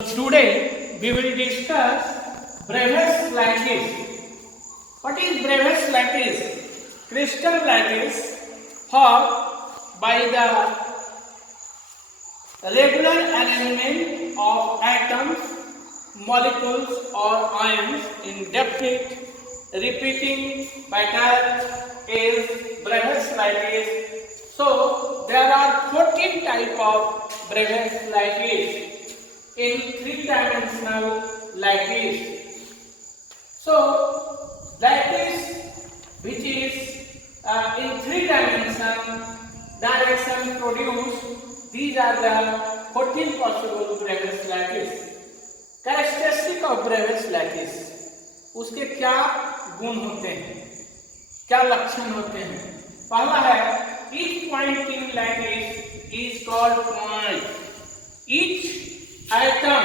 Today we will discuss Brevis lattice. What is Brevis lattice? Crystal lattice formed by the regular arrangement of atoms, molecules or ions in definite repeating pattern is Brevis lattice. So there are 14 types of Brevis lattice in three-dimensional lattice. So lattice which is in three direction produced, these are the 14 possible Brevis lattice. Characteristic of Brevis lattice, उसके क्या गुण होते हैं, क्या लक्षण होते हैं? पहला है each point in lattice is called point. Each atom,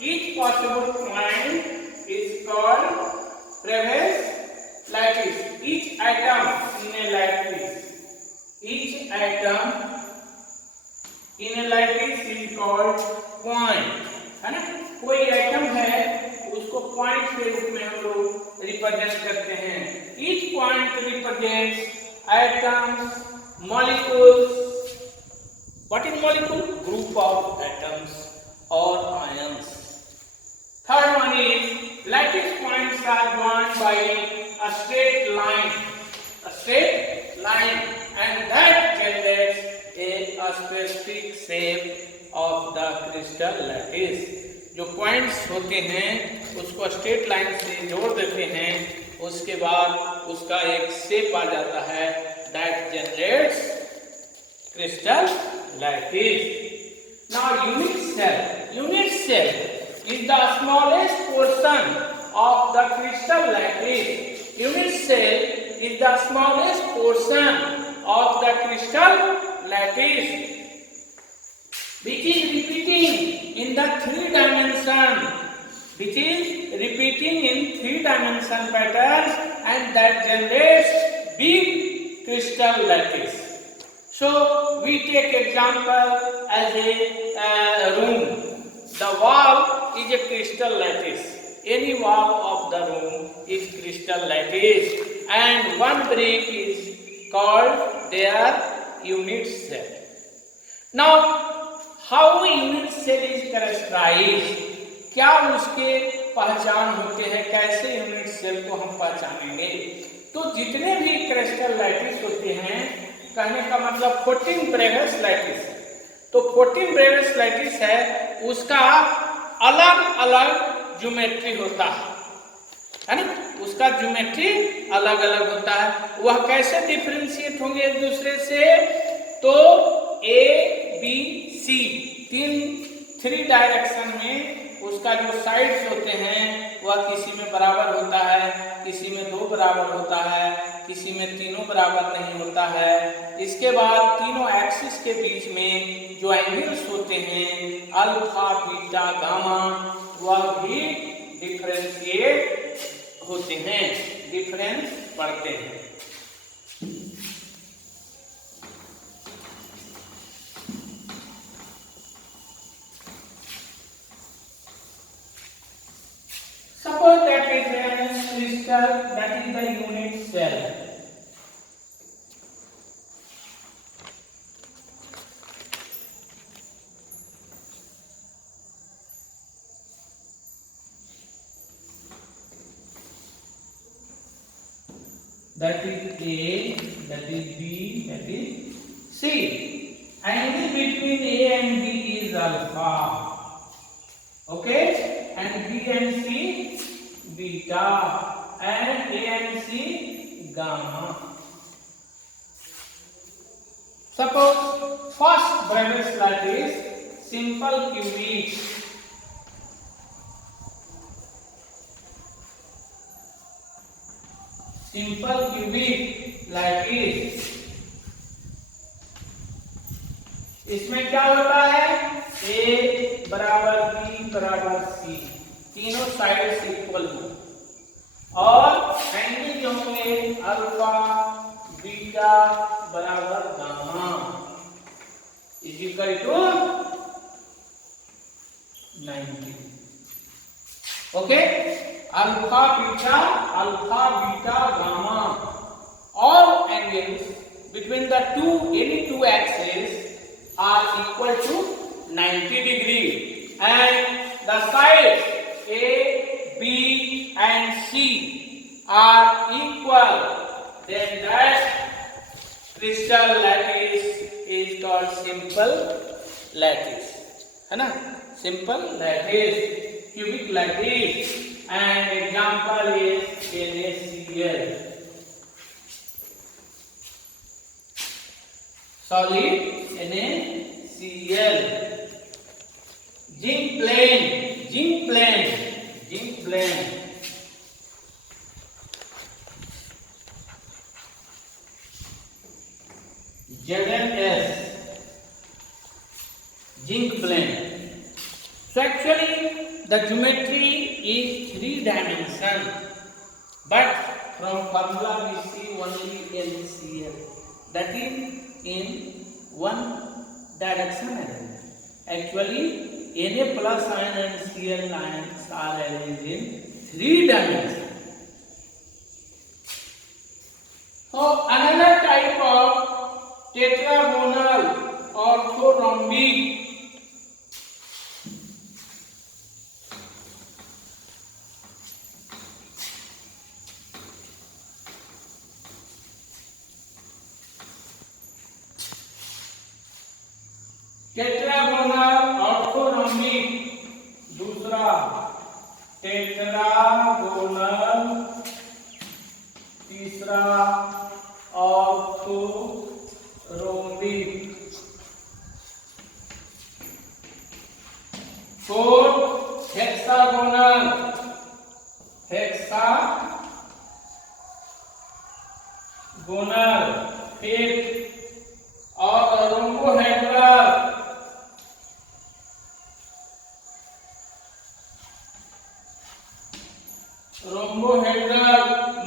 each possible point is called Brevis lattice. Each atom in a lattice, each atom in a lattice is called point. है ना? कोई एटम है उसको पॉइंट के रूप में हम लोग रिप्रेजेंट करते हैं. Each point represents atoms, molecules. What is molecule? Group of atoms or ions. Third one is lattice points are joined by a straight line, and that generates a specific shape of the crystal lattice. जो points होते हैं उसको straight line से जोड़ देते हैं, उसके बाद उसका एक शेप आ जाता है, that generates crystal lattice. Now unit cell is the smallest portion of the crystal lattice. Unit cell is the smallest portion of the crystal lattice which is repeating in the three dimension patterns, and that generates big crystal lattice. So we take example as a room. The wall is a crystal lattice. Any wall of the room is crystal lattice, and one brick is called their unit cell. Now, how unit cell is characterized? क्या उसके पहचान होते हैं? कैसे unit cell को हम पहचानेंगे? तो जितने भी क्रिस्टल लैटिस होते हैं, कहने का मतलब 14 ब्रेविस लैटिस, तो 14 ब्रेविस लैटिस है, उसका अलग अलग ज्योमेट्री होता है ना? उसका ज्योमेट्री अलग अलग होता है. वह कैसे डिफरेंशिएट होंगे एक दूसरे से? तो A B C three direction में उसका जो साइड्स होते हैं वह किसी में बराबर होता है, किसी में दो बराबर होता है, किसी में तीनों बराबर नहीं होता है. इसके बाद तीनों एक्सिस के बीच में जो एंगल्स होते हैं अल्फा बीटा गामा, वह भी डिफरेंशिएट होते हैं, डिफरेंस पढ़ते हैं. Suppose that is a crystal, that is the unit cell. That is A, that is B, that is C. Angle between A and B is alpha. Okay? And B and C beta, and A and C gamma. Suppose first Brevis lattice, simple cubic. Simple cubic lattice. इसमें क्या होता है? A बराबर B बराबर C, तीनों side equal हो, और angle जो होंगे अल्फा बीटा बराबर gamma is equal to 90. Okay? Alpha, beta, gamma. All angles between the any two axes are equal to 90 degree, and the sides A, B and C are equal. Then that crystal lattice is called simple lattice. है ना? Simple lattice, cubic lattice, and example is NaCl. Solid NaCl. Zinc plane. ZnS, zinc plane. So actually the geometry is 3 dimension, but from formula we see only NaCl, that is in one direction. Actually Na plus ion and Cl ions are arranged in 3 dimensions. So another type of tetragonal orthorhombic दूसरा tetragonal, तीसरा orthorhombic, fourth hexagonal, fifth और rhombohedral,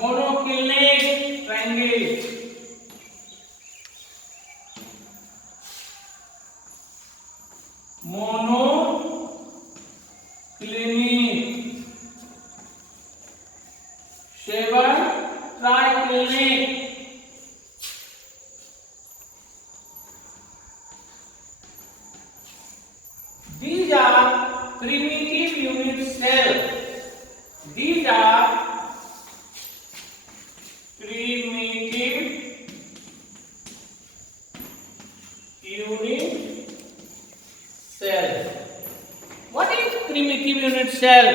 monoclinic triangle, monoclinic, 7 triclinic, these are primitive unit cells. These are primitive unit cells. What is primitive unit cell?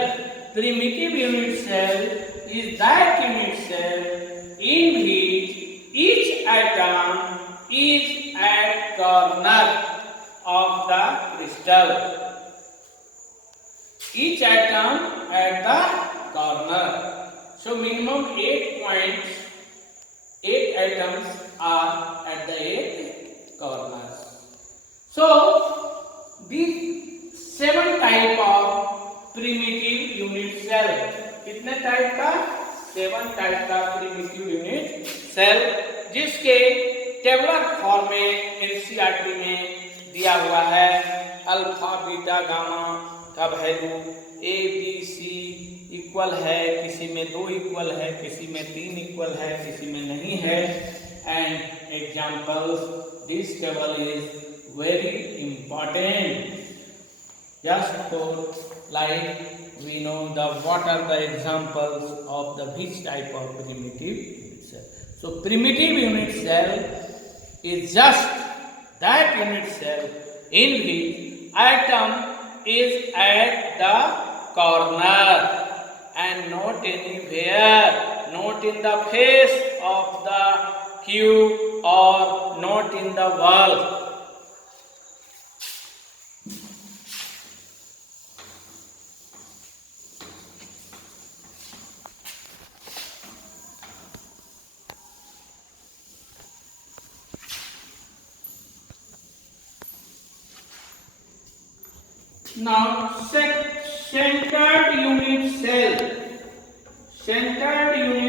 Primitive unit cell is that unit cell in which each atom is at corner of the crystal. Each atom at the corner. So minimum 8 atoms are at the 8 corners. So these 7 type of primitive unit cell. कितने type का? 7 type का primitive unit cell, जिसके tabular form में NCERT में दिया हुआ है. Alpha, beta, gamma का value A, B, C equal है, किसी में 2 इक्वल है, किसी में 3 इक्वल है, किसी में नहीं है. And examples, this table is very important just for like we know the what are the examples of the which type of primitive unit cell. So primitive unit cell is just that unit cell in which atom is at the corner and not anywhere, not in the face of the cube or not in the wall. Now centered unit cell. Centered unit